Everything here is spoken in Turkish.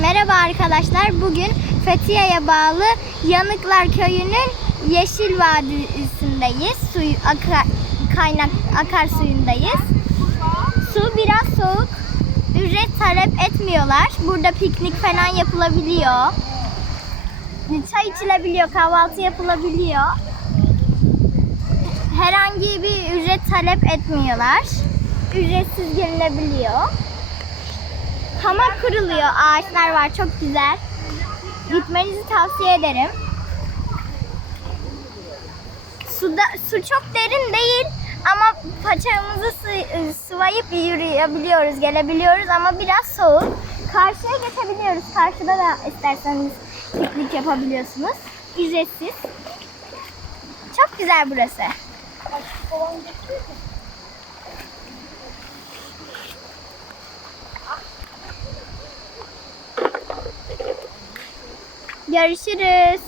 Merhaba arkadaşlar. Bugün Fethiye'ye bağlı Yanıklar Köyü'nün Yeşil Vadisi'ndeyiz. Suyu, aka- kaynak akarsuyundayız. Su biraz soğuk. Ücret talep etmiyorlar. Burada piknik falan yapılabiliyor. Çay içilebiliyor, kahvaltı yapılabiliyor. Herhangi bir ücret talep etmiyorlar. Ücretsiz girilebiliyor. Hamak kuruluyor. Ağaçlar var. Çok güzel. Gitmenizi tavsiye ederim. Suda, su çok derin değil ama paçamızı sı- sıvayıp yürüyebiliyoruz, gelebiliyoruz ama biraz soğuk. Karşıya geçebiliyoruz. Karşıda da isterseniz piknik yapabiliyorsunuz. Ücretsiz. Çok güzel burası. Görüşürüz.